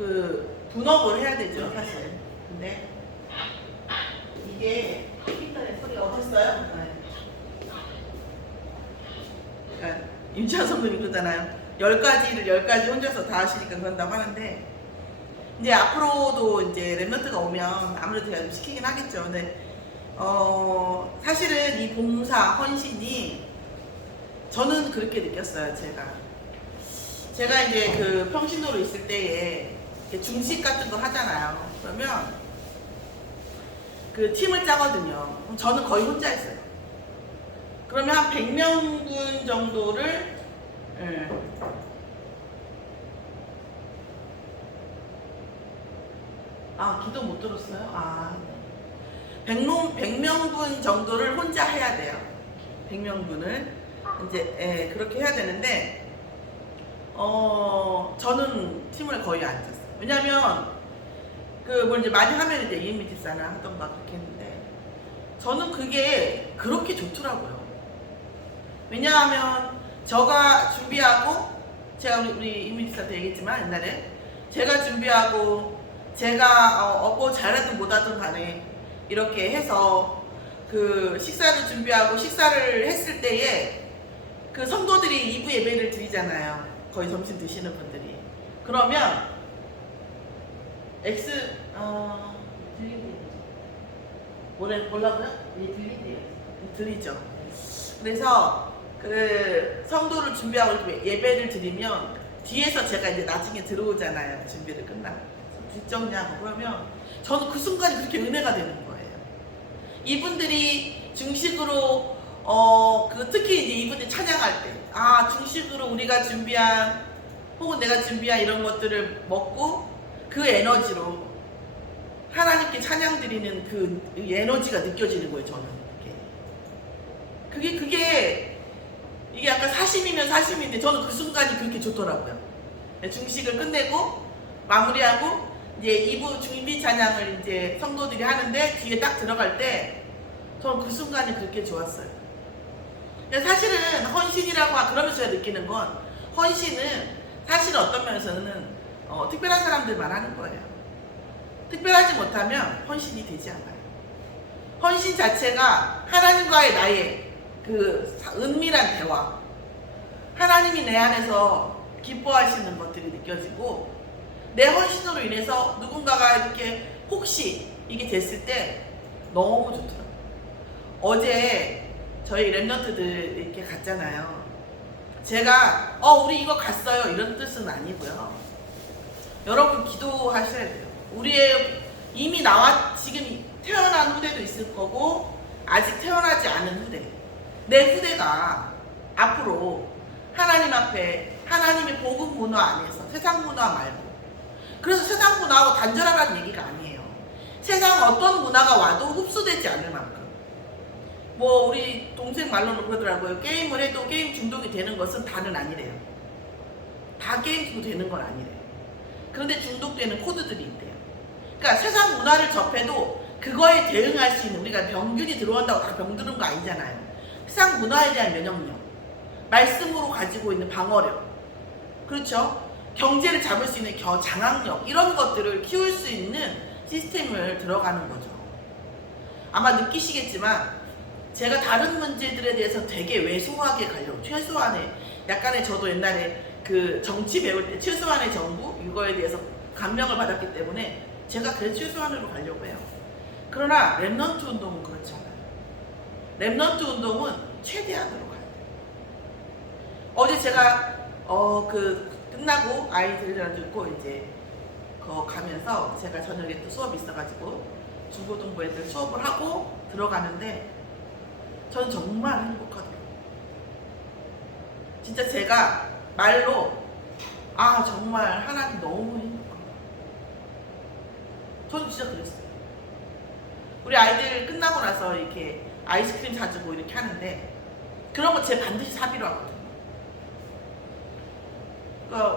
그 분업을 해야 되죠 사실. 근데 이게 인터넷 소리가 어땠어요? 네. 그러니까 윤지한 선배님이 그러잖아요. 10가지 혼자서 다 하시니까 그런다고 하는데, 이제 앞으로도 이제 랩런트가 오면 아무래도 제가 좀 시키긴 하겠죠. 근데 사실은 이 봉사 헌신이 저는 그렇게 느꼈어요. 제가 이제 그 평신도로 있을 때에 중식 같은 거 하잖아요. 그러면 그 팀을 짜거든요. 그럼 저는 거의 혼자 했어요. 그러면 한 100명분 정도를 기도 못 들었어요? 100명분 정도를 혼자 해야 돼요. 100명분을 이제 그렇게 해야 되는데 저는 팀을 거의 안 짰어요. 왜냐면 그 이제 많이 하면 이제 EMT사나 하던가 그렇게 했는데 저는 그게 그렇게 좋더라고요. 왜냐하면 제가 준비하고, 제가 우리 EMT사한테 얘기했지만 옛날에 제가 준비하고 제가 잘하든 못하든 간에 이렇게 해서 그 식사를 준비하고 식사를 했을 때에 그 성도들이 2부 예배를 드리잖아요. 거의 점심 드시는 분들이. 그러면 뭐라고요? 들리죠. 그래서 그 성도를 준비하고 예배를 드리면 뒤에서 제가 이제 나중에 들어오잖아요. 준비를 끝나고 뒷정리하고. 그러면 저는 그 순간이 그렇게 은혜가 되는 거예요. 이분들이 중식으로 특히 이제 이분들이 찬양할 때 중식으로 우리가 준비한 혹은 내가 준비한 이런 것들을 먹고 그 에너지로 하나님께 찬양 드리는 그 에너지가 느껴지는 거예요. 저는 그게 이게 약간 사심이면 사심인데 저는 그 순간이 그렇게 좋더라고요. 중식을 끝내고 마무리하고 이제 2부 준비 찬양을 이제 성도들이 하는데 뒤에 딱 들어갈 때 저는 그 순간이 그렇게 좋았어요. 사실은 헌신이라고 그러면서 제가 느끼는 건, 헌신은 사실은 어떤 면에서는 특별한 사람들만 하는 거예요. 특별하지 못하면 헌신이 되지 않아요. 헌신 자체가 하나님과의 나의 그 은밀한 대화, 하나님이 내 안에서 기뻐하시는 것들이 느껴지고, 내 헌신으로 인해서 누군가가 이렇게 혹시 이게 됐을 때 너무 좋더라고요. 어제 저희 랩런트들 이렇게 갔잖아요. 제가 우리 이거 갔어요 이런 뜻은 아니고요. 여러분 기도하셔야 돼요. 우리의 이미 지금 태어난 후대도 있을 거고 아직 태어나지 않은 후대, 내 후대가 앞으로 하나님 앞에 하나님의 복음 문화 안에서, 세상 문화 말고, 그래서 세상 문화하고 단절하라는 얘기가 아니에요. 세상 어떤 문화가 와도 흡수되지 않을 만큼, 우리 동생 말로는 그러더라고요. 게임을 해도 게임 중독이 되는 것은 다는 아니래요. 다 게임 중독 되는 건 아니래요. 그런데 중독되는 코드들이 있대요. 그러니까 세상 문화를 접해도 그거에 대응할 수 있는, 우리가 병균이 들어온다고 다 병드는 거 아니잖아요. 세상 문화에 대한 면역력, 말씀으로 가지고 있는 방어력, 그렇죠? 경제를 잡을 수 있는 장악력, 이런 것들을 키울 수 있는 시스템을 들어가는 거죠. 아마 느끼시겠지만 제가 다른 문제들에 대해서 되게 왜소하게 가려고, 최소한의, 약간의, 저도 옛날에 그 정치 배울 때 최소한의 정부 이거에 대해서 감명을 받았기 때문에 제가 그래서 최소한으로 가려고 해요. 그러나 랩런트 운동은 그렇지 않아요. 랩런트 운동은 최대한으로 가요. 어제 제가 끝나고 아이들이랑 듣고 이제 가면서 제가 저녁에 또 수업이 있어가지고 중고등부 애들 수업을 하고 들어가는데 저는 정말 행복하더라고요. 진짜 제가 말로 정말 하나님 너무 행복하다. 저는 진짜 그랬어요. 우리 아이들 끝나고 나서 이렇게 아이스크림 사주고 이렇게 하는데 그런 거 제가 반드시 사기로 하거든요.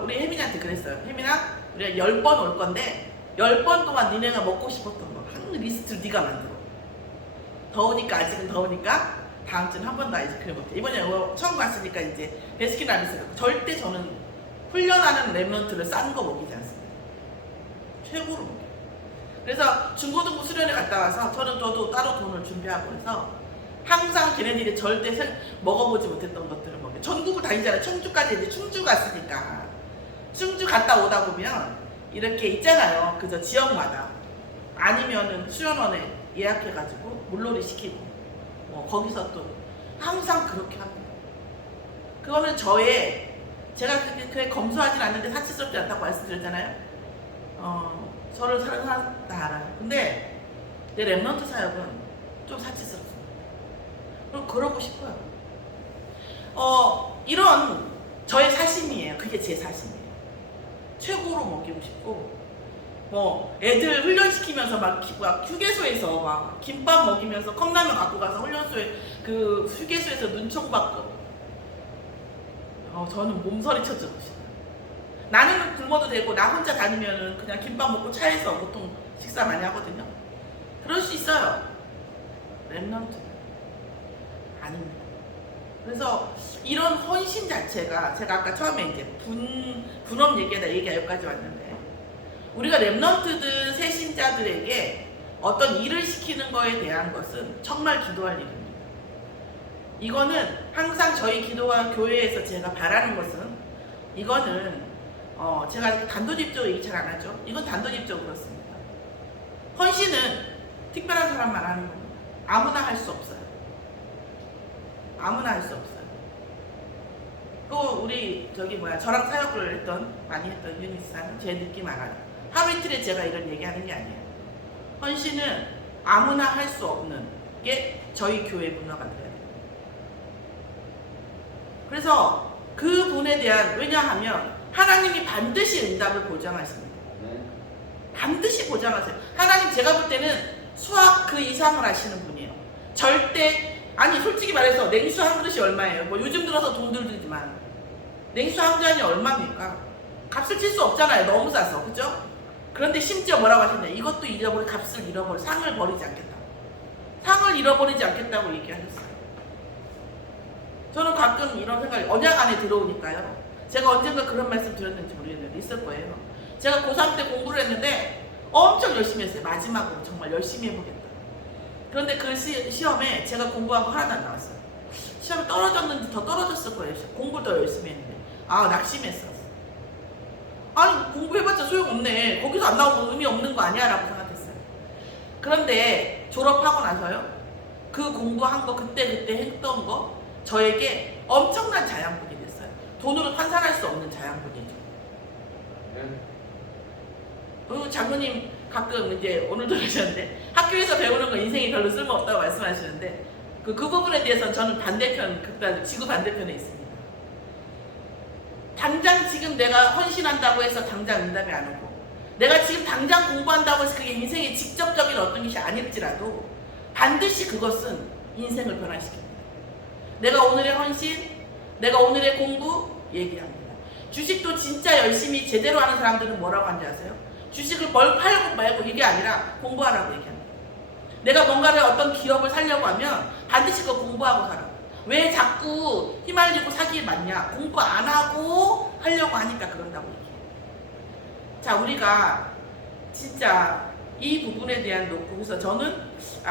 우리 혜민이한테 그랬어요. 혜민아, 우리가 10번 올 건데 10번 동안 니네가 먹고 싶었던 거 한 리스트를 네가 만들어. 더우니까, 아직은 더우니까 다음 주는 한 번 더 아이스크림 먹게. 이번에 처음 갔으니까 이제 베스킨라빈스 절대 저는 훈련하는 랩런트를 싼 거 먹이지 않습니다. 최고로 먹여요. 그래서 중고등부 수련회 갔다 와서 저도 따로 돈을 준비하고 해서 항상 걔네들이 절대 먹어보지 못했던 것들을 먹여요. 전국을 다니잖아요. 충주까지 이제 충주 갔으니까. 충주 갔다 오다 보면 이렇게 있잖아요. 그저 지역마다. 아니면은 수련원에 예약해가지고 물놀이 시키고 뭐 거기서 또 항상 그렇게 합니다. 그거는 제가 그렇게 검소하진 않는데 사치스럽지 않다고 말씀드렸잖아요. 저를 사랑한다 알아요. 근데 내 랩넌트 사역은 좀 사치스럽습니다. 그럼 그러고 싶어요. 이런 저의 사심이에요. 그게 제 사심이에요. 최고로 먹이고 싶고, 뭐 애들 훈련시키면서 막 휴게소에서 막 김밥 먹이면서 컵라면 갖고 가서 훈련소에 그 휴게소에서 눈총 받고, 저는 몸서리 쳐주고 싶어요. 나는 굶어도 되고 나 혼자 다니면은 그냥 김밥 먹고 차에서 보통 식사 많이 하거든요. 그럴 수 있어요. 랩넌트 아닙니다. 그래서 이런 헌신 자체가 제가 아까 처음에 이제 분업 얘기하다 얘기가 여기까지 왔는데, 우리가 랩넌트들 세신자들에게 어떤 일을 시키는 거에 대한 것은 정말 기도할 일입니다. 이거는 항상 저희 기도와 교회에서 제가 바라는 것은, 이거는 제가 단도직입적으로 얘기 잘 안 하죠. 이건 단도직입적으로 그렇습니다. 헌신은 특별한 사람만 하는 겁니다. 아무나 할 수 없어요. 아무나 할 수 없어요. 또 우리 저랑 사역을 많이 했던 유니스는 제 느낌 알아요. 하루 이틀에 제가 이런 얘기하는 게 아니에요. 헌신은 아무나 할 수 없는 게 저희 교회 문화가 돼요. 그래서 그 분에 대한, 왜냐하면 하나님이 반드시 응답을 보장하십니다. 반드시 보장하세요. 하나님, 제가 볼 때는 수학 그 이상을 하시는 분이에요. 절대, 아니 솔직히 말해서 냉수 한 그릇이 얼마예요? 뭐 요즘 들어서 돈들 들지만 냉수 한 잔이 얼마입니까? 값을 칠 수 없잖아요. 너무 싸서. 그죠? 그런데 심지어 뭐라고 하셨냐? 이것도 잃어버려, 값을 잃어버려, 상을 버리지 않겠다. 상을 잃어버리지 않겠다고 얘기하셨어요. 저는 가끔 이런 생각이 언약 안에 들어오니까요. 제가 언젠가 그런 말씀 드렸는지 모르겠는데 있을 거예요. 제가 고3 때 공부를 했는데 엄청 열심히 했어요. 마지막으로 정말 열심히 해보겠다. 그런데 그 시험에 제가 공부한 거 하나도 안 나왔어요. 시험에 떨어졌는지 더 떨어졌을 거예요. 공부를 더 열심히 했는데. 낙심했어. 아니 공부해봤자 소용없네. 거기서 안 나오면 의미 없는 거 아니야? 라고 생각했어요. 그런데 졸업하고 나서요, 그 공부한 거 그때 했던 거 저에게 엄청난 자양분이 됐어요. 돈으로 환산할 수 없는 자양분이죠. 그리고 장로님 가끔 이제 오늘도 그러셨는데 학교에서 배우는 건 인생이 별로 쓸모없다고 말씀하시는데 그 부분에 대해서는 저는 지구 반대편에 있습니다. 당장 지금 내가 헌신한다고 해서 당장 응답이 안 오고, 내가 지금 당장 공부한다고 해서 그게 인생의 직접적인 어떤 것이 아닐지라도 반드시 그것은 인생을 변화시킵니다. 내가 오늘의 헌신, 내가 오늘의 공부 얘기합니다. 주식도 진짜 열심히 제대로 하는 사람들은 뭐라고 하는지 아세요? 주식을 뭘 팔고 말고 이게 아니라 공부하라고 얘기합니다. 내가 뭔가를 어떤 기업을 살려고 하면 반드시 그거 공부하고 살아. 왜 자꾸 휘말리고 사기에 맞냐? 공부 안 하고 하려고 하니까 그런다고 얘기해요. 자, 우리가 진짜 이 부분에 대한 놓고, 그래서 저는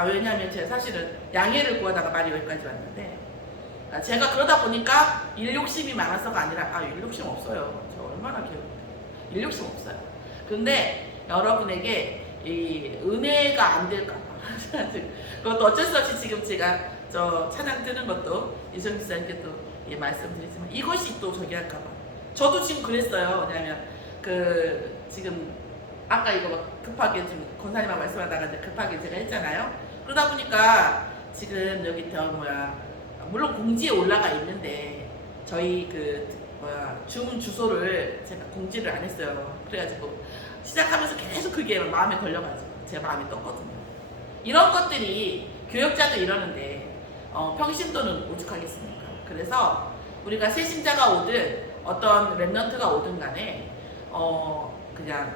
왜냐하면 제가 사실은 양해를 구하다가 말이 여기까지 왔는데, 제가 그러다 보니까 일 욕심이 많아서가 아니라 일 욕심 없어요. 저 얼마나 일 욕심 없어요. 근데 여러분에게 이 은혜가 안 될까 봐 그것도 어쩔 수 없이 지금 제가 저 찬양 뜨는 것도 이정 지사님께 또 말씀드리지만 이것이 또 저기 할까 봐 저도 지금 그랬어요. 왜냐면 지금 아까 이거 막 급하게 지금 권사님하고 말씀하다가 이제 급하게 제가 했잖아요. 그러다 보니까 지금 여기 물론 공지에 올라가 있는데 저희 줌 주소를 제가 공지를 안 했어요. 그래가지고 시작하면서 계속 그게 마음에 걸려가지고 제 마음이 떴거든요. 이런 것들이 교역자도 이러는데 평신도는 오죽하겠습니까? 그래서 우리가 세신자가 오든 어떤 랩넌트가 오든 간에 그냥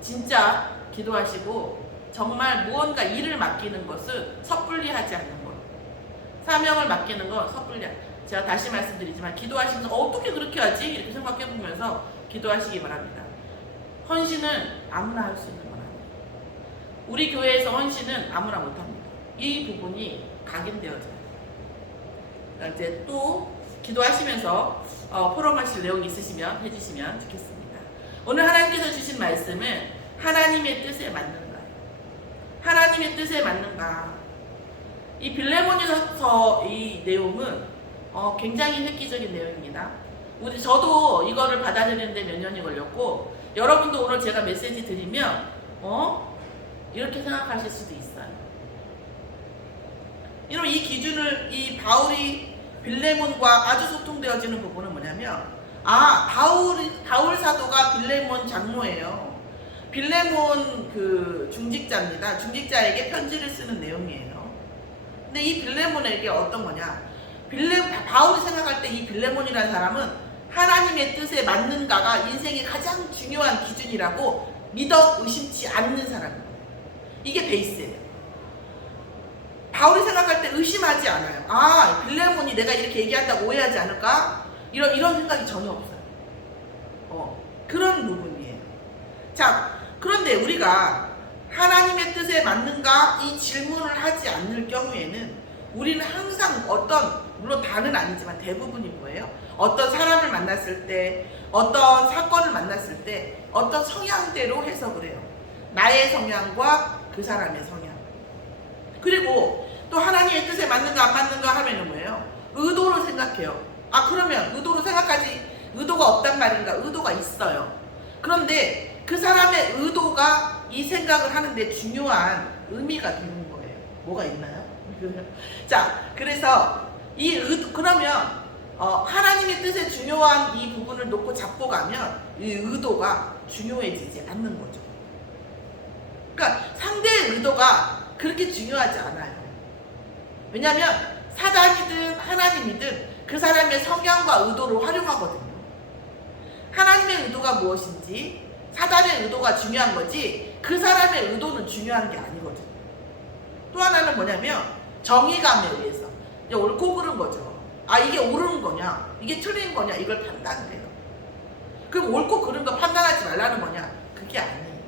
진짜 기도하시고 정말 무언가 일을 맡기는 것은 섣불리 하지 않는 것. 사명을 맡기는 건 섣불리 제가 다시 말씀드리지만 기도하시면서 어떻게 그렇게 하지? 이렇게 생각해보면서 기도하시기 바랍니다. 헌신은 아무나 할 수 있는 건 아니에요. 우리 교회에서 헌신은 아무나 못합니다. 이 부분이 각인되어져요. 그러니까 이제 또 기도하시면서 포럼하실 내용이 있으시면 해주시면 좋겠습니다. 오늘 하나님께서 주신 말씀은 하나님의 뜻에 맞는가. 하나님의 뜻에 맞는가. 이 빌레몬에서 이 내용은 굉장히 획기적인 내용입니다. 저도 이거를 받아들이는데 몇 년이 걸렸고, 여러분도 오늘 제가 메시지 드리면 이렇게 생각하실 수도 있어요. 여러분, 이 기준을 이 바울이 빌레몬과 아주 소통되어지는 부분은 뭐냐면, 바울 사도가 빌레몬 장로예요. 빌레몬 그 중직자입니다. 중직자에게 편지를 쓰는 내용이에요. 근데 이 빌레몬에게 어떤 거냐? 바울이 생각할 때 이 빌레몬이라는 사람은 하나님의 뜻에 맞는가가 인생의 가장 중요한 기준이라고 믿어 의심치 않는 사람이에요. 이게 베이스예요. 바울이 생각할 때 의심하지 않아요. 빌레몬이 내가 이렇게 얘기한다고 오해하지 않을까? 이런 생각이 전혀 없어요. 그런 부분이에요. 자, 그런데 우리가 하나님의 뜻에 맞는가 이 질문을 하지 않을 경우에는 우리는 항상 물론 다는 아니지만 대부분이 뭐예요? 어떤 사람을 만났을 때, 어떤 사건을 만났을 때 어떤 성향대로 해석을 해요. 나의 성향과 그 사람의 성향. 그리고 또 하나님의 뜻에 맞는가 안 맞는가 하면은 뭐예요? 의도를 생각해요. 그러면 의도가 없단 말인가? 의도가 있어요. 그런데 그 사람의 의도가 이 생각을 하는데 중요한 의미가 되는 거예요. 뭐가 있나요? 자, 그래서 그러면 하나님의 뜻에 중요한 이 부분을 놓고 잡고 가면 이 의도가 중요해지지 않는 거죠. 그러니까 상대의 의도가 그렇게 중요하지 않아요. 왜냐하면 사단이든 하나님이든 그 사람의 성향과 의도를 활용하거든요. 하나님의 의도가 무엇인지 사단의 의도가 중요한 거지 그 사람의 의도는 중요한 게 아니거든요. 또 하나는 뭐냐면 정의감에 의해서 옳고 그른 거죠. 이게 옳은 거냐 이게 틀린 거냐 이걸 판단을 해요. 그럼 옳고 그른 거 판단하지 말라는 거냐? 그게 아니에요.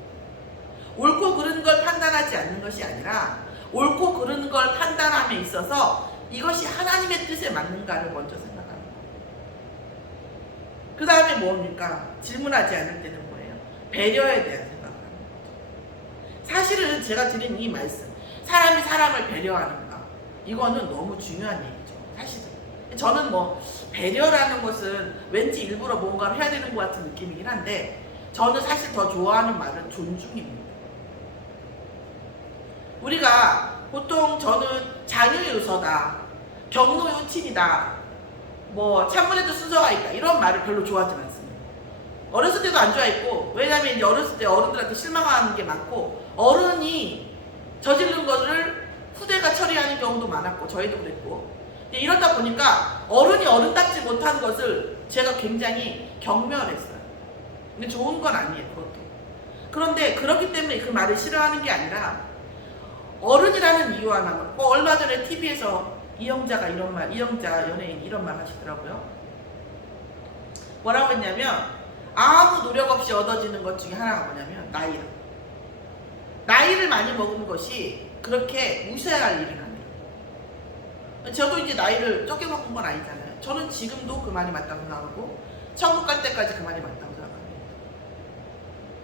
옳고 그른 걸 판단하지 않는 것이 아니라 옳고 그른 걸 판단함에 있어서 이것이 하나님의 뜻에 맞는가를 먼저 생각하는 거예요. 그 다음에 뭡니까? 질문하지 않을 때는 뭐예요? 배려에 대한 생각을 하는 거죠. 사실은 제가 드린 이 말씀, 사람이 사람을 배려하는가, 이거는 너무 중요한 얘기죠. 사실은 저는 배려라는 것은 왠지 일부러 뭔가를 해야 되는 것 같은 느낌이긴 한데, 저는 사실 더 좋아하는 말은 존중입니다. 우리가 보통 저는 장유유서다, 경로유친이다, 찬문에도 순서가 있다, 이런 말을 별로 좋아하지 않습니다. 어렸을 때도 안 좋아했고, 왜냐면 이제 어렸을 때 어른들한테 실망하는 게 많고, 어른이 저지른 것을 후대가 처리하는 경우도 많았고, 저희도 그랬고, 이러다 보니까 어른이 어른답지 못한 것을 제가 굉장히 경멸했어요. 근데 좋은 건 아니에요, 그것도. 그런데 그렇기 때문에 그 말을 싫어하는 게 아니라, 어른이라는 이유 하나, 얼마 전에 TV에서 이영자 연예인 이런 말 하시더라고요. 뭐라고 했냐면, 아무 노력 없이 얻어지는 것 중에 하나가 뭐냐면 나이를 많이 먹은 것이 그렇게 무시할 일은 아니에요. 저도 이제 나이를 적게 먹은 건 아니잖아요. 저는 지금도 그 말이 맞다고 생각하고 천국 갈 때까지 그 말이 맞다고 생각합니다.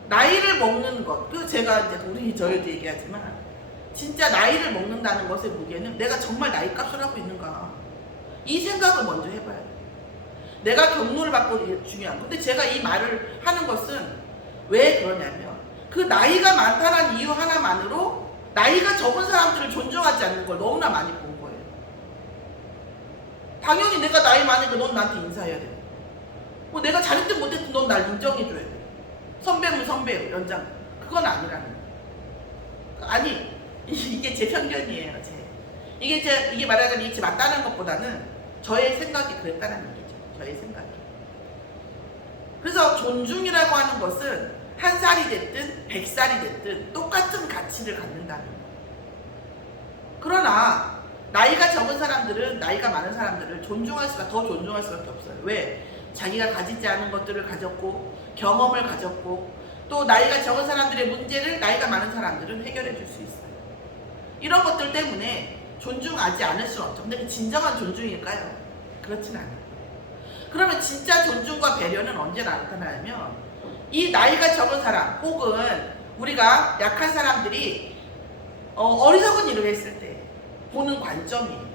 나이를 먹는 것, 제가 이제 저희도 얘기하지만, 진짜 나이를 먹는다는 것의 무게는 내가 정말 나이값을 하고 있는가, 이 생각을 먼저 해봐야 돼요. 내가 경로를 받고 중요한. 근데 제가 이 말을 하는 것은 왜 그러냐면, 그 나이가 많다는 이유 하나만으로 나이가 적은 사람들을 존중하지 않는 걸 너무나 많이 본 거예요. 당연히 내가 나이 많으니까 넌 나한테 인사해야 돼. 내가 잘했든 못했든 넌 날 인정해줘야 돼. 선배면 선배요, 연장. 그건 아니라는 거예요. 아니, 이게 제 편견이에요. 이게 말하자면 이게 맞다는 것보다는 저의 생각이 그랬다는 얘기죠. 저의 생각이. 그래서 존중이라고 하는 것은 1살이 됐든 100살이 됐든 똑같은 가치를 갖는다는 거예요. 그러나 나이가 적은 사람들은, 나이가 많은 사람들을 더 존중할 수밖에 없어요. 왜? 자기가 가지지 않은 것들을 가졌고, 경험을 가졌고, 또 나이가 적은 사람들의 문제를 나이가 많은 사람들은 해결해 줄 수 있어요. 이런 것들 때문에 존중하지 않을 수는 없죠. 근데 진정한 존중일까요? 그렇진 않아요. 그러면 진짜 존중과 배려는 언제 나타나냐면 이 나이가 적은 사람 혹은 우리가 약한 사람들이 어리석은 일을 했을 때 보는 관점이에요.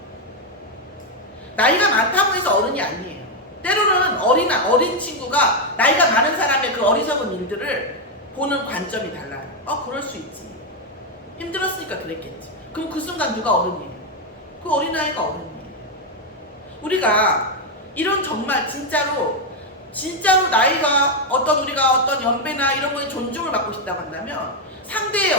나이가 많다고 해서 어른이 아니에요. 때로는 어린 친구가 나이가 많은 사람의 그 어리석은 일들을 보는 관점이 달라요. 그럴 수 있지. 힘들었으니까 그랬겠지. 그럼 그 순간 누가 어른이에요? 그 어린아이가 어른이에요. 우리가 이런 정말 진짜로 나이가 우리가 어떤 연배나 이런 거에 존중을 받고 싶다고 한다면 상대의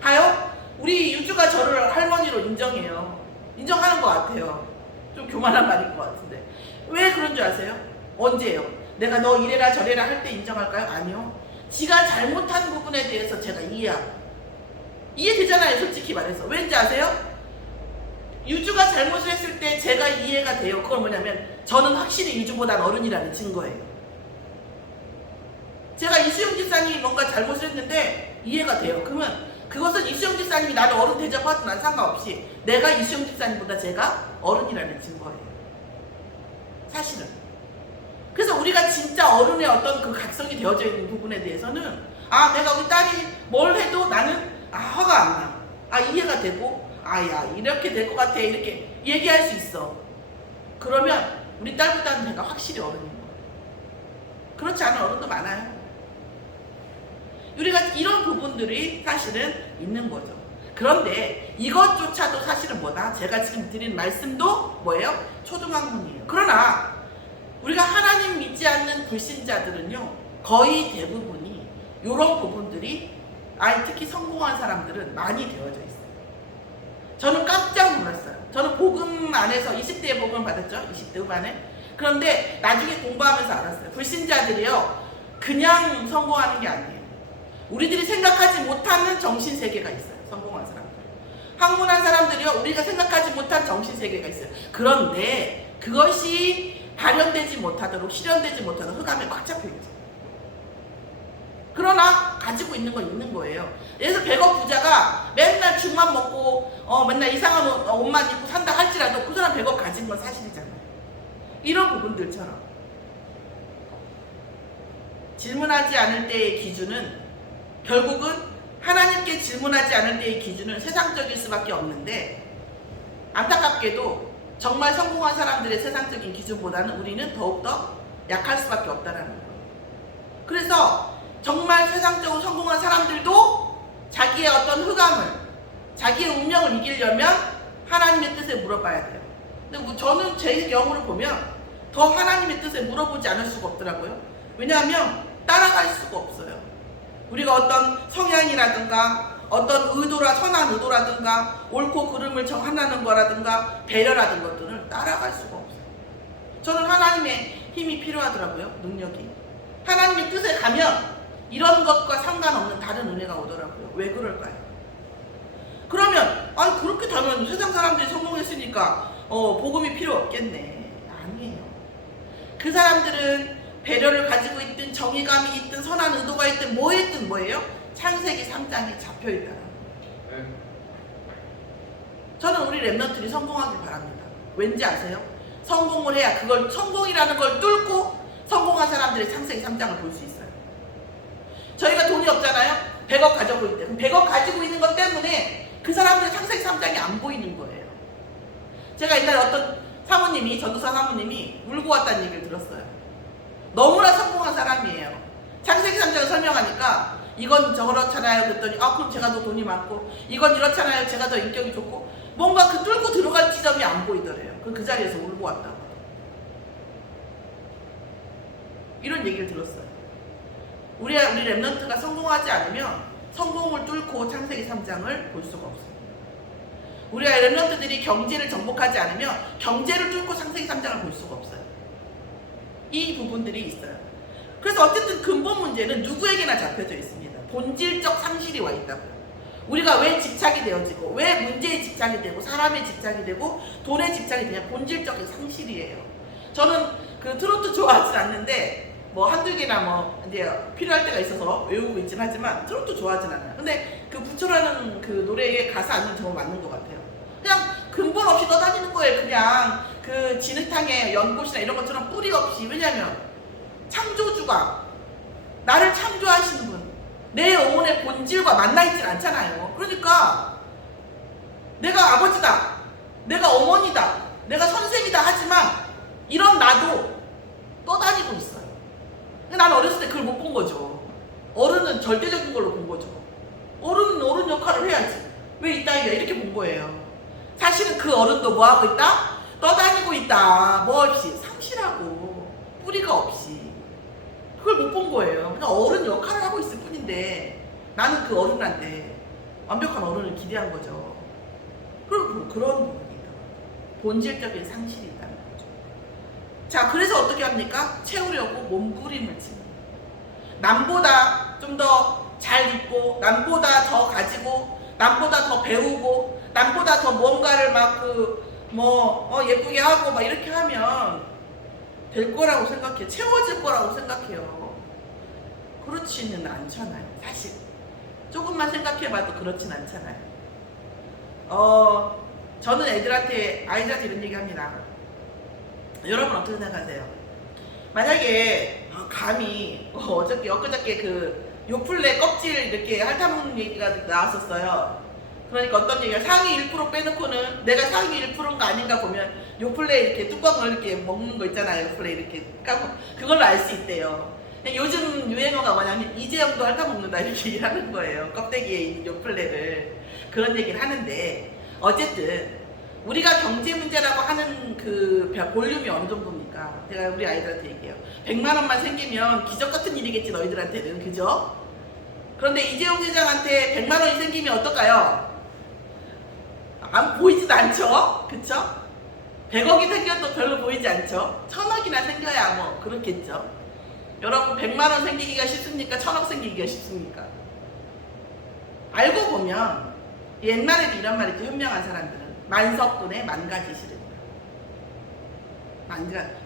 봐요? 우리 유주가 저를 할머니로 인정해요. 인정하는 것 같아요. 좀 교만한 말인 것 같은데. 왜 그런 줄 아세요? 언제요? 내가 너 이래라 저래라 할 때 인정할까요? 아니요. 지가 잘못한 부분에 대해서 제가 이해되잖아요, 솔직히 말해서. 왠지 아세요? 유주가 잘못을 했을 때 제가 이해가 돼요. 그건 뭐냐면 저는 확실히 유주보단 어른이라는 증거예요. 제가 이수영 집사님이 뭔가 잘못을 했는데 이해가 돼요. 그러면 그것은 이수영 집사님이 나를 어른 대접하든 난 상관없이 내가 이수영 집사님보다 제가 어른이라는 증거예요. 사실은. 그래서 우리가 진짜 어른의 어떤 그 각성이 되어져 있는 부분에 대해서는 내가 우리 딸이 뭘 해도 나는 화가 안 나. 이해가 되고 야 이렇게 될 것 같아 이렇게 얘기할 수 있어. 그러면 우리 딸보다는 내가 확실히 어른인 거예요. 그렇지 않은 어른도 많아요. 우리가 이런 부분들이 사실은 있는 거죠. 그런데 이것조차도 사실은 뭐다? 제가 지금 드린 말씀도 뭐예요? 초등학문이에요. 그러나 우리가 하나님 믿지 않는 불신자들은요 거의 대부분이 이런 부분들이 특히 성공한 사람들은 많이 되어져 있어요. 저는 깜짝 놀랐어요. 저는 복음 안에서 20대에 복음을 받았죠. 20대 후반에. 그런데 나중에 공부하면서 알았어요. 불신자들이요 그냥 성공하는 게 아니에요. 우리들이 생각하지 못하는 정신세계가 있어요. 성공한 사람들. 학문한 사람들이요 우리가 생각하지 못한 정신세계가 있어요. 그런데 그것이 발현되지 못하도록 실현되지 못하도록 흑암에 꽉 잡혀있죠. 그러나 가지고 있는 건 있는 거예요. 예를 들어 100억 부자가 맨날 죽만 먹고 맨날 이상한 옷만 입고 산다 할지라도 그 사람 100억 가진 건 사실이잖아요. 이런 부분들처럼 질문하지 않을 때의 기준은 결국은 하나님께 질문하지 않을 때의 기준은 세상적일 수밖에 없는데 안타깝게도 정말 성공한 사람들의 세상적인 기준보다는 우리는 더욱더 약할 수밖에 없다는 거예요. 그래서 정말 세상적으로 성공한 사람들도 자기의 어떤 흑암을 자기의 운명을 이기려면 하나님의 뜻에 물어봐야 돼요. 근데 저는 제 경우를 보면 더 하나님의 뜻에 물어보지 않을 수가 없더라고요. 왜냐하면 따라갈 수가 없어요. 우리가 어떤 성향이라든가 어떤 선한 의도라든가 옳고 그름을 정하는 거라든가 배려라든 것들을 따라갈 수가 없어요. 저는 하나님의 힘이 필요하더라고요. 능력이. 하나님의 뜻에 가면 이런 것과 상관없는 다른 은혜가 오더라고요. 왜 그럴까요? 그러면 그렇게 되면 세상 사람들이 성공했으니까 복음이 필요 없겠네. 아니에요. 그 사람들은 배려를 가지고 있든 정의감이 있든 선한 의도가 있든 뭐였든 뭐예요? 창세기 3장에 잡혀있다는 거예요. 저는 우리 랩런트들이 성공하길 바랍니다. 왠지 아세요? 성공을 해야 그걸 성공이라는 걸 뚫고 성공한 사람들의 창세기 3장을 볼 수 있어요. 저희가 돈이 없잖아요. 100억 가지고 있대. 그럼 100억 가지고 있는 것 때문에 그 사람들의 창세기 3장이 안 보이는 거예요. 제가 옛날에 어떤 전도사 사모님이 울고 왔다는 얘기를 들었어요. 너무나 성공한 사람이에요. 창세기 3장을 설명하니까 이건 저렇잖아요. 그랬더니 그럼 제가 더 돈이 많고 이건 이렇잖아요. 제가 더 인격이 좋고 뭔가 그 뚫고 들어갈 지점이 안 보이더래요. 그 자리에서 울고 왔다고. 이런 얘기를 들었어요. 우리 랩런트가 성공하지 않으면 성공을 뚫고 창세기 3장을 볼 수가 없어요. 우리 랩런트들이 경제를 정복하지 않으면 경제를 뚫고 창세기 3장을 볼 수가 없어요. 이 부분들이 있어요. 그래서 어쨌든 근본 문제는 누구에게나 잡혀져 있습니다. 본질적 상실이 와 있다고요. 우리가 왜 집착이 되어지고 왜 문제에 집착이 되고 사람에 집착이 되고 돈에 집착이 되냐 본질적 상실이에요. 저는 그 트로트 좋아하진 않는데 뭐 한두 개나 뭐 이제 필요할 때가 있어서 외우고 있긴 하지만 트로트 좋아하진 않아요. 근데 그 부처라는 그 노래의 가사는 정말 맞는 것 같아요. 그냥 근본 없이 떠다니는 거예요. 그냥 그 진흙탕에 연꽃이나 이런 것처럼 뿌리 없이. 왜냐면 창조주가 나를 창조하시는 분, 내 영혼의 본질과 만나 있질 않잖아요. 그러니까 내가 아버지다, 내가 어머니다, 내가 선생이다 하지만 이런 나도 떠다니고 있어요. 나는 어렸을 때 그걸 못 본 거죠. 어른은 절대적인 걸로 본 거죠. 어른은 어른 역할을 해야지. 왜 이 따위야 이렇게 본 거예요. 사실은 그 어른도 뭐 하고 있다? 떠다니고 있다. 뭐 없이 상실하고 뿌리가 없이. 그걸 못 본 거예요. 그냥 어른 역할을 하고 있을 뿐인데 나는 그 어른한테 완벽한 어른을 기대한 거죠. 그럼 그런 부분이 있다. 본질적인 상실이 있다는 거죠. 자, 그래서 어떻게 합니까? 채우려고 몸부림을 칩니다. 남보다 좀 더 잘 입고, 남보다 더 가지고, 남보다 더 배우고, 남보다 더 뭔가를 막 예쁘게 하고 막 이렇게 하면 될 거라고 생각해요. 채워질 거라고 생각해요. 그렇지는 않잖아요. 사실 조금만 생각해봐도 그렇진 않잖아요. 저는 아이들한테 이런 얘기 합니다. 여러분 어떻게 생각하세요? 만약에 감히 엊그저께 그 요플레 껍질 이렇게 핥아먹는 얘기가 나왔었어요. 그러니까 어떤 얘기가 상위 1% 빼놓고는 내가 상위 1%인가 아닌가 보면 요플레 이렇게 뚜껑을 이렇게 먹는 거 있잖아요. 요플레 이렇게 까고 그걸로 알 수 있대요. 요즘 유행어가 뭐냐면 이재영도 핥아먹는다 이렇게 얘기를 하는 거예요. 껍데기에 있는 요플레를. 그런 얘기를 하는데 어쨌든 우리가 경제 문제라고 하는 그 볼륨이 어느 정도입니까? 제가 우리 아이들한테 얘기해요. 100만 원만 생기면 기적 같은 일이겠지 너희들한테는. 그죠? 그런데 이재용 회장한테 100만 원이 생기면 어떨까요? 보이지도 않죠? 그쵸? 100억이 생겨도 별로 보이지 않죠? 1000억이나 생겨야 뭐 그렇겠죠? 여러분 100만 원 생기기가 쉽습니까? 1000억 생기기가 쉽습니까? 알고 보면 옛날에도 이런 말 있죠. 현명한 사람들은 만석군의 만가지 실은.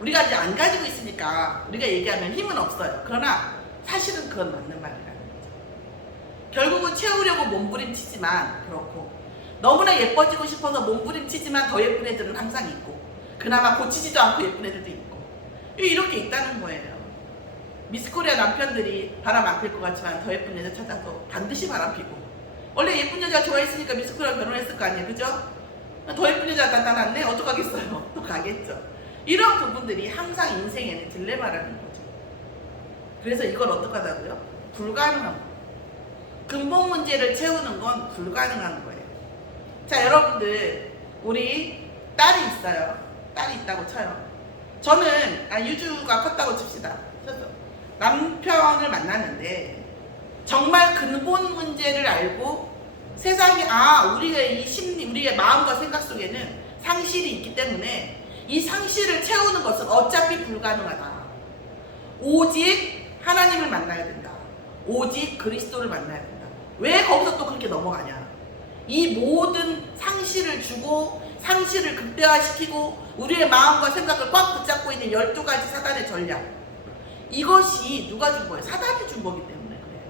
우리가 이제 안 가지고 있으니까 우리가 얘기하면 힘은 없어요. 그러나 사실은 그건 맞는 말이라는 거죠. 결국은 채우려고 몸부림치지만 그렇고 너무나 예뻐지고 싶어서 몸부림치지만 더 예쁜 애들은 항상 있고 그나마 고치지도 않고 예쁜 애들도 있고 이렇게 있다는 거예요. 미스코리아 남편들이 바람 안 필 것 같지만 더 예쁜 여자 찾아서 반드시 바람 피고 원래 예쁜 여자 좋아했으니까 미스코리아 결혼했을 거 아니에요. 그죠? 더 예쁜 여자 나타났네? 어떡하겠어요? 또 가겠죠. 이런 부분들이 항상 인생에는 딜레마라는 거죠. 그래서 이걸 어떡하다고요? 불가능한 거예요. 근본 문제를 채우는 건 불가능한 거예요. 자, 여러분들 우리 딸이 있어요. 딸이 있다고 쳐요. 저는 유주가 컸다고 칩시다. 남편을 만났는데 정말 근본 문제를 알고 세상에 우리의 이 심리, 우리의 마음과 생각 속에는 상실이 있기 때문에 이 상실을 채우는 것은 어차피 불가능하다. 오직 하나님을 만나야 된다. 오직 그리스도를 만나야 된다. 왜 거기서 또 그렇게 넘어가냐? 이 모든 상실을 주고 상실을 극대화시키고 우리의 마음과 생각을 꽉 붙잡고 있는 12가지 사단의 전략, 이것이 누가 준 거예요? 사단이 준 거기 때문에 그래요.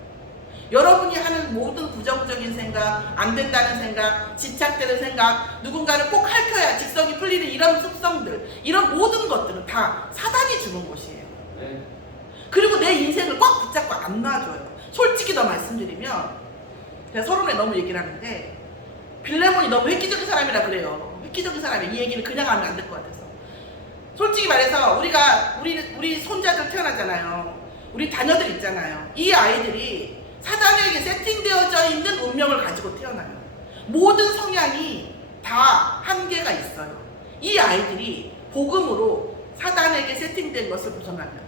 여러분이 하는 모든 부정적인 생각, 안 된다는 생각, 집착되는 생각, 누군가를 꼭 핥혀야 직성이 풀리는 이런 습성들, 이런 모든 것들은 다 사단이 주는 것이에요. 네. 그리고 내 인생을 꽉 붙잡고 안 놔줘요. 솔직히 더 말씀드리면 제가 서론에 너무 얘기를 하는데 빌레몬이 너무 획기적인 사람이라 그래요. 획기적인 사람이 이 얘기를 그냥 하면 안 될 것 같아서. 솔직히 말해서 우리 손자들 태어나잖아요. 우리 자녀들 있잖아요. 이 아이들이 사단에게 세팅되어져 있는 운명을 가지고 태어나요. 모든 성향이 다 한계가 있어요. 이 아이들이 복음으로 사단에게 세팅된 것을 벗어나면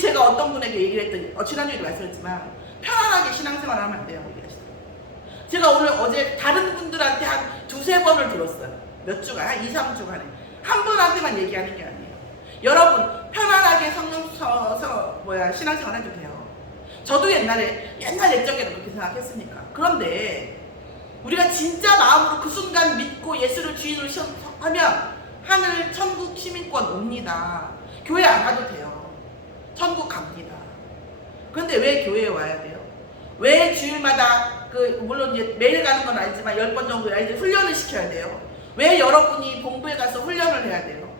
제가 어떤 분에게 얘기를 했더니 지난주에도 말씀했지만 편안하게 신앙생활을 하면 안 돼요. 얘기하시더라고요. 제가 어제 다른 분들한테 한 2-3번을 들었어요. 몇 주간, 한 2-3주간에. 한 분한테만 얘기하는 게 아니에요. 여러분 편안하게 신앙생활 해도 돼요. 저도 옛날 옛적에는 그렇게 생각했으니까. 그런데 우리가 진짜 마음으로 그 순간 믿고 예수를 주인으로 하면 하늘 천국 시민권 옵니다. 교회 안 가도 돼요. 천국 갑니다. 그런데 왜 교회에 와야 돼요? 왜 주일마다 물론 이제 매일 가는 건 아니지만 10번 정도 이제 훈련을 시켜야 돼요? 왜 여러분이 본부에 가서 훈련을 해야 돼요?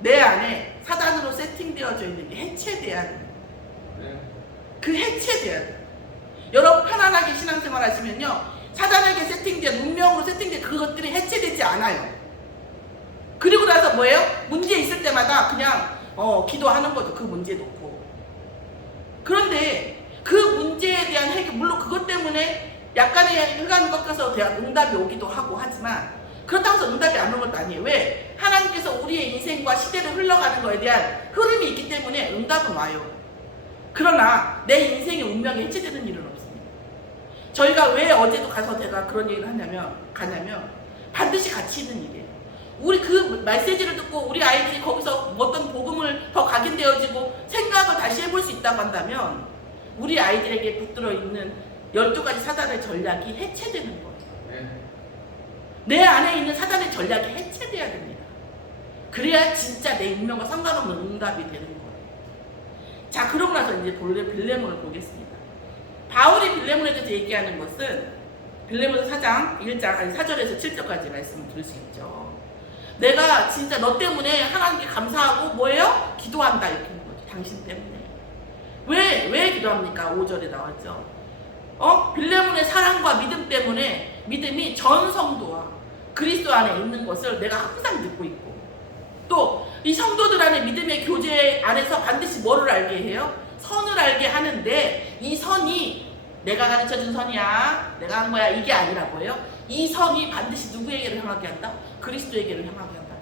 내 안에 사단으로 세팅되어져 있는 게 해체돼야 돼요. 그 해체돼야 돼요. 여러분 편안하게 신앙생활 하시면요, 사단에게 세팅된, 운명으로 세팅된 그것들이 해체되지 않아요. 그리고 나서 뭐예요? 문제 있을 때마다 그냥 기도하는 거죠. 그 문제 놓고. 그런데 그 문제에 대한 해결, 물론 그것 때문에 약간의 흑암이 꺾여서 응답이 오기도 하고 하지만, 그렇다고 해서 응답이 안 오는 것도 아니에요. 왜? 하나님께서 우리의 인생과 시대를 흘러가는 것에 대한 흐름이 있기 때문에 응답은 와요. 그러나 내 인생의 운명이 해체되는 일은 없습니다. 저희가 왜 어제도 가서 제가 그런 얘기를 가냐면 반드시 가치 있는 일이에요. 우리 그 메시지를 듣고 우리 아이들이 거기서 어떤 복음을 더 각인되어지고 생각을 다시 해볼 수 있다고 한다면 우리 아이들에게 붙들어 있는 12가지 사단의 전략이 해체되는 거예요. 내 안에 있는 사단의 전략이 해체돼야 됩니다. 그래야 진짜 내 운명과 상관없는 응답이 되는 거예요. 자, 그러고 나서 이제 빌레몬을 보겠습니다. 바울이 빌레몬에 대해서 얘기하는 것은 빌레몬서 4장 4절에서 7절까지 말씀을 들을 수 있죠. 내가 진짜 너 때문에 하나님께 감사하고 뭐예요? 기도한다 이렇게 하는 거죠. 당신 때문에. 왜 기도합니까? 5절에 나왔죠. 빌레몬의 사랑과 믿음 때문에 믿음이 전 성도와 그리스도 안에 있는 것을 내가 항상 듣고 있고, 또 이 성도들 안에 믿음의 교제 안에서 반드시 뭐를 알게 해요? 선을 알게 하는데, 이 선이 내가 가르쳐준 선이야, 내가 한 거야, 이게 아니라 뭐예요? 이 선이 반드시 누구에게를 향하게 한다? 그리스도에게를 향하게 한다.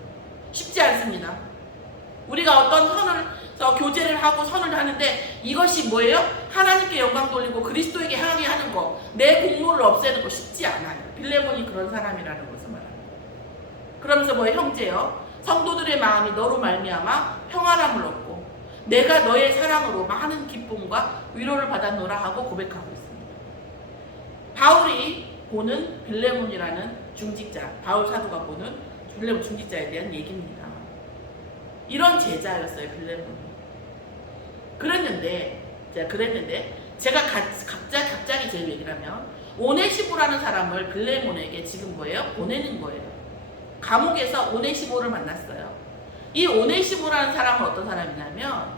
쉽지 않습니다. 우리가 어떤 선을 교제를 하고 선을 하는데 이것이 뭐예요? 하나님께 영광 돌리고 그리스도에게 향하게 하는 거, 내 공로를 없애는 거 쉽지 않아요. 빌레몬이 그런 사람이라는 것을 말합니다. 그러면서 뭐예요? 형제여, 성도들의 마음이 너로 말미암아 평안함을 얻고 내가 너의 사랑으로 많은 기쁨과 위로를 받았노라 하고 고백하고 있습니다. 바울이 보는 빌레몬이라는 중직자, 바울 사도가 보는 빌레몬 중직자에 대한 얘기입니다. 이런 제자였어요, 빌레몬이. 그랬는데 제가 갑자기 제 얘기를 하면 오네시모라는 사람을 빌레몬에게 지금 뭐예요? 보내는 거예요. 감옥에서 오네시모를 만났어요. 이 오네시모라는 사람은 어떤 사람이냐면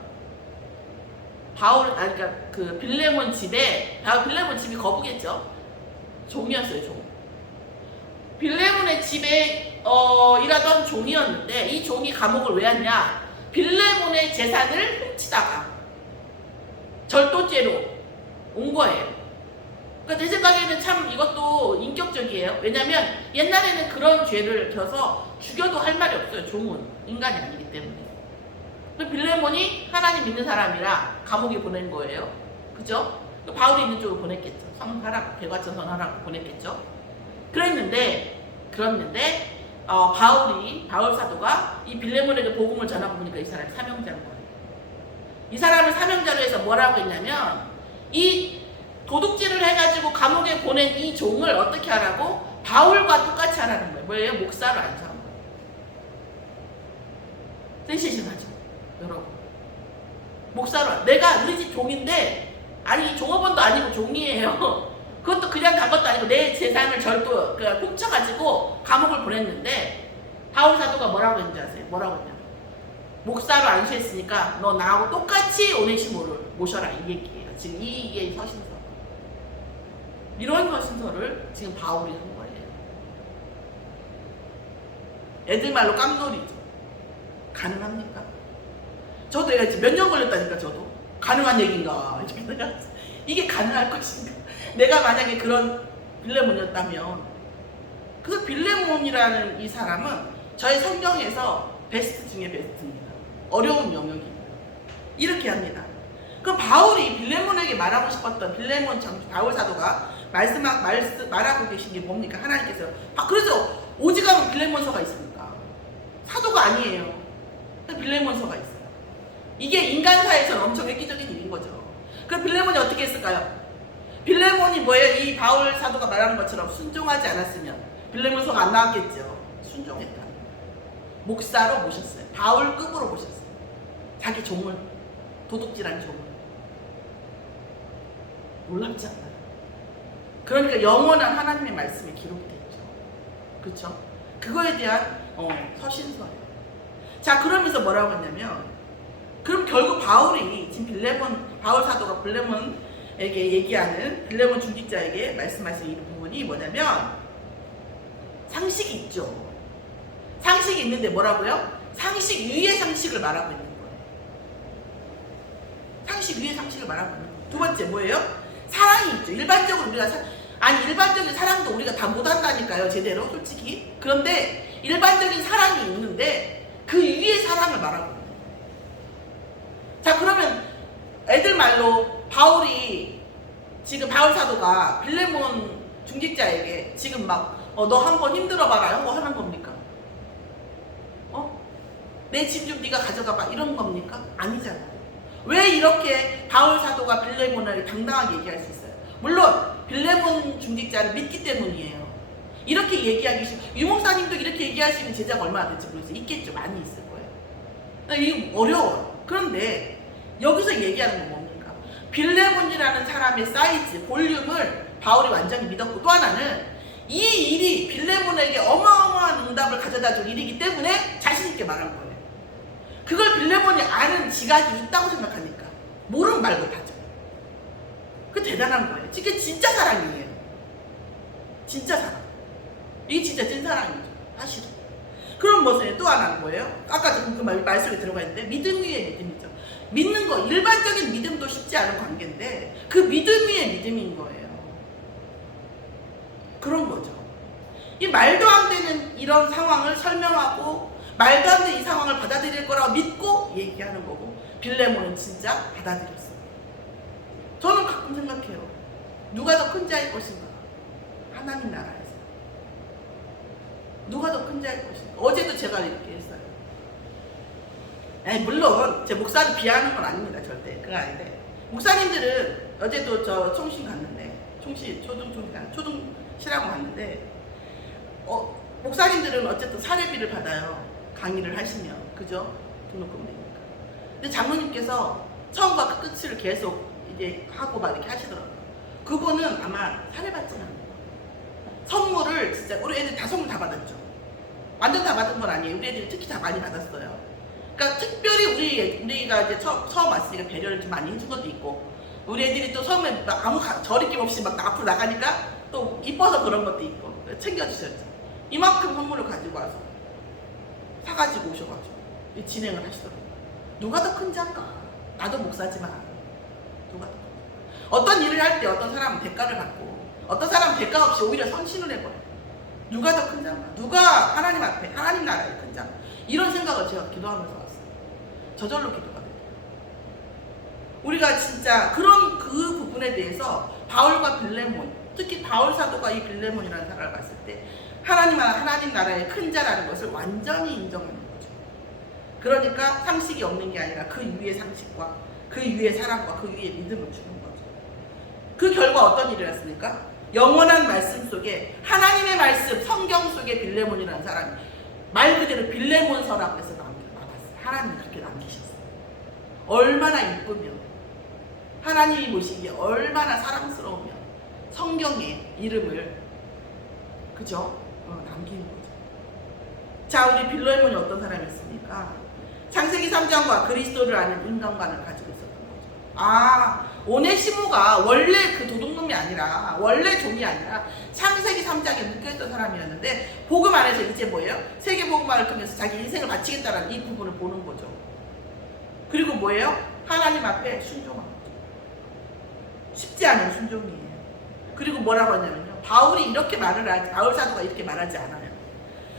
그러니까 그 빌레몬 집에, 빌레몬 집이 거부겠죠. 종이었어요, 종. 빌레몬의 집에 일하던 종이었는데 이 종이 감옥을 왜 왔냐? 빌레몬의 재산을 훔치다가 절도죄로 온 거예요. 그러니까 제 생각에는 참 이것도 인격적이에요. 왜냐면 옛날에는 그런 죄를 져서 죽여도 할 말이 없어요. 종은 인간이 아니기 때문에. 빌레몬이 하나님 믿는 사람이라 감옥에 보낸 거예요. 그죠? 바울이 있는 쪽으로 보냈겠죠. 선하라고, 개과천 선하라고 보냈겠죠. 그랬는데 바울 사도가 이 빌레몬에게 복음을 전하고 보니까 이 사람이 사명자인 거예요. 이 사람을 사명자로 해서 뭐라고 했냐면, 이 도둑질을 해가지고 감옥에 보낸 이 종을 어떻게 하라고? 바울과 똑같이 하라는 거예요. 뭐예요? 목사로 안수한 거예요. 센세이션하죠, 여러분. 목사로, 내가 우리 집 종인데, 아니 종업원도 아니고 종이에요. 그것도 그냥 간 것도 아니고 내 재산을 훔쳐가지고 감옥을 보냈는데, 바울 사도가 뭐라고 했는지 아세요? 뭐라고 했냐? 목사로 안수했으니까 너 나하고 똑같이 오네시모를 모셔라, 이 얘기예요. 지금 이게 서신서. 이런 서신서를 지금 바울이 한 거예요. 애들 말로 깜놀이죠. 가능합니까? 저도 얘가 몇 년 걸렸다니까. 저도 가능한 얘기인가, 이게 가능할 것인가. 내가 만약에 그런 빌레몬이었다면. 그래서 빌레몬이라는 이 사람은 저의 성경에서 베스트 중에 베스트입니다. 어려운 영역입니다. 이렇게 합니다. 그럼 바울이 빌레몬에게 말하고 싶었던, 바울 사도가 말하고 계신 게 뭡니까? 하나님께서. 그래서 오직하면 빌레몬서가 있습니까? 사도가 아니에요. 빌레몬서가 있어요. 이게 인간사에서는 엄청 획기적인 일인 거죠. 그럼 빌레몬이 어떻게 했을까요? 빌레몬이 뭐예요? 이 바울 사도가 말하는 것처럼 순종하지 않았으면 빌레몬서가 안 나왔겠죠. 순종했다. 목사로 모셨어요. 바울급으로 모셨어요. 자기 종을 도둑질한 조문. 놀랍지 않아요? 그러니까 영원한 하나님의 말씀이 기록되어 있죠. 그렇죠? 그거에 대한 서신서예요. 자, 그러면서 뭐라고 했냐면, 그럼 결국 바울이 지금 바울 사도가 빌레몬에게 얘기하는, 빌레몬 중직자에게 말씀하신 이 부분이 뭐냐면, 상식이 있죠. 상식이 있는데 뭐라고요? 상식 위의 상식을 말하고 있는 거예요. 상식 위의 상식을 말하고 있는 거예요. 두 번째 뭐예요? 사랑이 있죠. 일반적으로 일반적인 사랑도 우리가 다 못한다니까요. 제대로 솔직히. 그런데 일반적인 사랑이 있는데 그 위의 사랑을 말하고 있는 거예요. 자, 그러면 애들 말로 지금 바울 사도가 빌레몬 중직자에게 지금 막 너 한번 힘들어봐라 하고 하는 겁니까? 내 짐 좀 네가 가져가봐 이런 겁니까? 아니잖아요. 왜 이렇게 바울 사도가 빌레몬을 당당하게 얘기할 수 있어요? 물론 빌레몬 중직자를 믿기 때문이에요. 이렇게 얘기하기 싫어. 유목사님도 이렇게 얘기할 수 있는 제자가 얼마나 될지 모르겠어요. 있겠죠. 많이 있을 거예요. 이게 어려워요. 그런데 여기서 얘기하는 건 뭡니까? 빌레몬이라는 사람의 사이즈, 볼륨을 바울이 완전히 믿었고, 또 하나는 이 일이 빌레몬에게 어마어마한 응답을 가져다 줄 일이기 때문에 자신 있게 말한 거예요. 그걸 빌레몬이 아는 지각이 있다고 생각하니까 모르면 말 못하죠. 그 대단한 거예요. 이게 진짜 사랑이에요. 진짜 사랑. 이게 진짜 찐사랑이죠. 사실은. 그럼 뭐세요? 또 하나는 뭐예요? 아까 그 말 속에 들어가 있는데 믿음 위의 믿음이죠. 믿는 거, 일반적인 믿음도 쉽지 않은 관계인데 그 믿음 위의 믿음인 거예요. 그런 거죠. 이 말도 안 되는 이런 상황을 설명하고 말도 안 되는 이 상황을 받아들일 거라고 믿고 얘기하는 거고, 빌레몬은 진짜 받아들였어요. 저는 가끔 생각해요. 누가 더 큰 자일 것인가? 하나님 나라에서. 누가 더 큰 자일 것인가? 어제도 제가 이렇게 했어요. 물론 제 목사를 비하하는 건 아닙니다. 절대. 그건 아닌데, 목사님들은 어제도 저 총신 갔는데, 초등시라고 갔는데, 목사님들은 어쨌든 사례비를 받아요. 강의를 하시면. 그죠? 등록금 내니까. 근데 장로님께서 처음과 끝을 계속 이제 하고 막 이렇게 하시더라고요. 그분은 아마 사례받지는 않아요. 선물을 진짜 우리 애들 다 선물 다 받았죠. 완전 다 받은 건 아니에요. 우리 애들이 특히 다 많이 받았어요. 그러니까 특별히 우리가 이제 처음 왔으니까 배려를 좀 많이 해준 것도 있고, 우리 애들이 또 처음에 아무 저리낌 없이 막 앞으로 나가니까 또 이뻐서 그런 것도 있고 챙겨주셨죠. 이만큼 선물을 가지고 와서 사가지고 오셔가지고 진행을 하시더라고요. 누가 더 큰 자인가? 나도 목사지만 누가 더 큰 자? 어떤 일을 할 때 어떤 사람은 대가를 받고 어떤 사람은 대가 없이 오히려 선신을 해버려요. 누가 더 큰 자인가? 누가 하나님 앞에, 하나님 나라의 큰 자인가? 이런 생각을 제가 기도하면서 왔어요. 저절로 기도가 돼요. 우리가 진짜 그런 그 부분에 대해서 바울과 빌레몬, 특히 바울 사도가 이 빌레몬이라는 사람을 봤을 때 하나님 나라의 큰 자라는 것을 완전히 인정하는 거죠. 그러니까 상식이 없는 게 아니라 그 위의 상식과 그 위의 사랑과 그 위의 믿음을 주는 거죠. 그 결과 어떤 일이 났습니까? 영원한 말씀 속에, 하나님의 말씀, 성경 속에 빌레몬이라는 사람이 말 그대로 빌레몬서라고 해서 남았어요. 하나님이 그렇게 남기셨어요. 얼마나 이쁘며 하나님이 보시기에 얼마나 사랑스러우며 성경의 이름을, 그죠? 남기는 거죠. 자, 우리 빌레몬이 어떤 사람이었습니까? 창세기 3장과 그리스도를 아는 인간관을 가지고 있었던 거죠. 오네시모가 원래 그 도둑놈이 아니라, 원래 종이 아니라 창세기 3장에 묶여있던 사람이었는데, 복음 안에서 이제 뭐예요? 세계복음화를 통해서 자기 인생을 바치겠다는 이 부분을 보는 거죠. 그리고 뭐예요? 하나님 앞에 순종한 거죠. 쉽지 않은 순종이에요. 그리고 뭐라고 하냐면요, 바울 사도가 이렇게 말하지 않아요.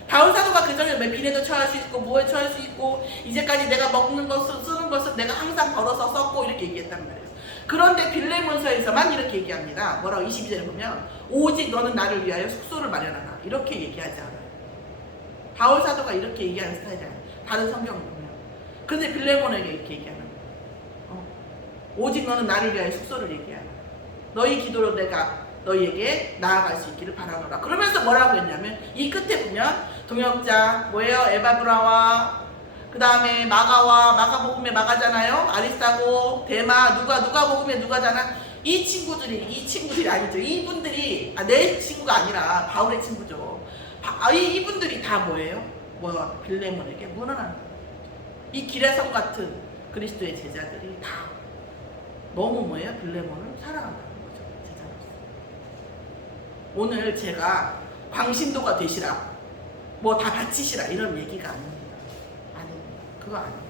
바울 사도가 그 전에 빈에도 처할 수 있고 뭐에 처할 수 있고 이제까지 내가 먹는 것을 쓰는 것을 내가 항상 벌어서 썼고 이렇게 얘기했단 말이에요. 그런데 빌레몬서에서만 이렇게 얘기합니다. 뭐라고 22절에 보면 오직 너는 나를 위하여 숙소를 마련하라 이렇게 얘기하지 않아요. 바울 사도가 이렇게 얘기하는 스타일이 아니에요. 다른 성경을 보면. 그런데 빌레몬에게 이렇게 얘기하는 거예요. 오직 너는 나를 위하여 숙소를 얘기하라. 너희 기도로 내가 너희에게 나아갈 수 있기를 바라노라. 그러면서 뭐라고 했냐면 이 끝에 보면 동역자 뭐예요? 에바브라와 그 다음에 마가복음에 마가잖아요. 아리스타고, 데마, 누가 복음에 누가잖아. 이 친구들이 아니죠. 이분들이 내 친구가 아니라 바울의 친구죠. 이분들이 다 뭐예요? 빌레몬에게 무난한 거예요. 이 기레성 같은 그리스도의 제자들이 다 너무 뭐예요? 빌레몬을 사랑한다는 거죠. 제자로서. 오늘 제가 광신도가 되시라, 뭐 다 바치시라 이런 얘기가 아닙니다. 그거 아니에요.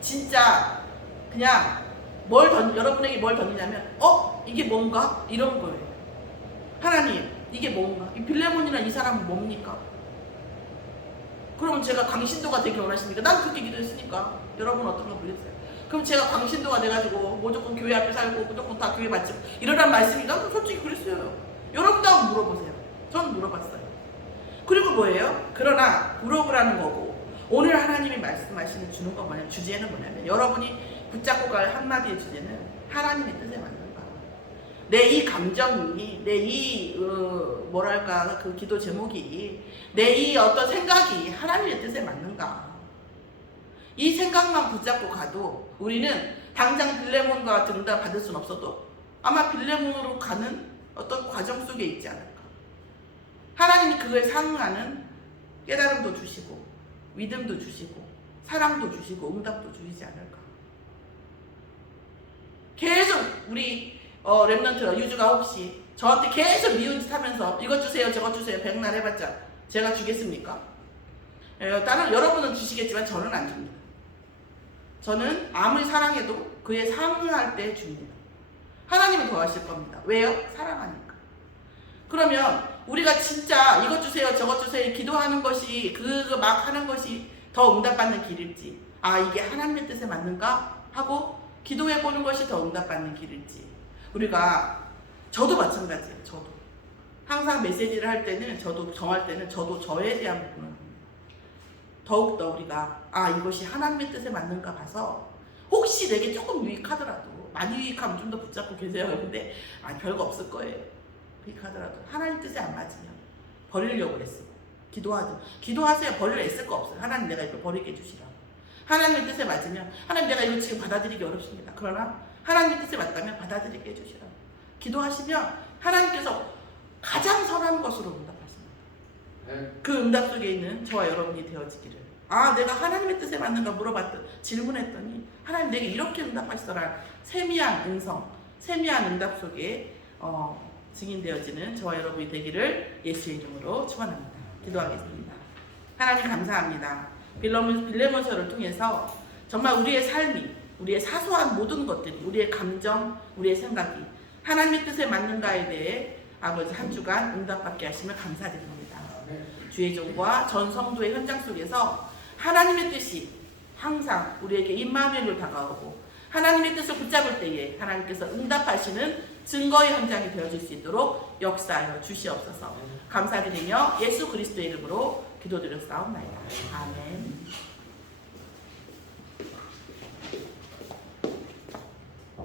진짜 그냥 여러분에게 뭘 던지냐면 이게 뭔가? 이런 거예요. 하나님 이게 뭔가? 이 빌레몬이란 이 사람은 뭡니까? 그러면 제가 광신도가 되길 원하십니까? 난 그렇게 기도했으니까. 여러분 어떤가 모르겠어요. 그럼 제가 광신도가 돼가지고 무조건 교회 앞에 살고 무조건 다 교회 맞지 이러란 말씀인가? 솔직히 그랬어요. 여러분도 한번 물어보세요. 저는 물어봤어요. 그리고 뭐예요? 그러나 물어보라는 거고, 오늘 하나님이 말씀하시는 주제는 뭐냐면, 여러분이 붙잡고 갈 한마디의 주제는 하나님의 뜻에 맞는가. 내 이 감정이, 내 이 그 기도 제목이, 내 이 어떤 생각이 하나님의 뜻에 맞는가. 이 생각만 붙잡고 가도 우리는 당장 빌레몬과 같은 응답 받을 수는 없어도 아마 빌레몬으로 가는 어떤 과정 속에 있지 않을까. 하나님이 그거에 상응하는 깨달음도 주시고 믿음도 주시고 사랑도 주시고 응답도 주시지 않을까. 계속 우리 렘넌트 유주가 혹시 저한테 계속 미운 짓 하면서 이것 주세요 저것 주세요 백날 해봤자 제가 주겠습니까? 다른 여러분은 주시겠지만 저는 안 줍니다. 저는 아무리 사랑해도 그에 상응할 때 줍니다. 하나님은 더 하실 겁니다. 왜요? 사랑하니까. 그러면 우리가 진짜 이것 주세요 저것 주세요 기도하는 것이 그거 막 하는 것이 더 응답받는 길일지, 이게 하나님의 뜻에 맞는가 하고 기도해보는 것이 더 응답받는 길일지. 저도 마찬가지예요. 저도 항상 메시지를 할 때는, 저도 정할 때는 저도 저에 대한 부분을 합니다. 더욱더 우리가 이것이 하나님의 뜻에 맞는가 봐서 혹시 내게 조금 유익하더라도, 많이 유익하면 좀 더 붙잡고 계세요. 근데 별거 없을 거예요. 유익하더라도 하나님 뜻에 안 맞으면 버리려고 애쓰고 기도하세요. 버리려 애쓸 거 없어요. 하나님 내가 이거 버리게 해주시라. 하나님의 뜻에 맞으면 하나님 내가 이거 지금 받아들이기 어렵습니다. 그러나 하나님의 뜻에 맞다면 받아들이게 해주시라. 기도하시면 하나님께서 가장 선한 것으로 응답하십니다. 그 응답 속에 있는 저와 여러분이 되어지기를. 내가 하나님의 뜻에 맞는가 질문했더니 하나님 내게 이렇게 응답하시더라. 세미한 음성, 세미한 응답 속에 증인되어지는 저와 여러분이 되기를 예수의 이름으로 축원합니다. 기도하겠습니다. 하나님 감사합니다. 빌레몬서를 통해서 정말 우리의 삶이, 우리의 사소한 모든 것들이, 우리의 감정, 우리의 생각이 하나님의 뜻에 맞는가에 대해 아버지 한 주간 응답받게 하시면 감사드립니다. 주의 종과 전 성도의 현장 속에서 하나님의 뜻이 항상 우리에게 임마누엘로 다가오고 하나님의 뜻을 붙잡을 때에 하나님께서 응답하시는 증거의 현장이 되어질 수 있도록 역사하여 주시옵소서. 감사드리며 예수 그리스도의 이름으로 기도드렸사옵나이다. 아멘.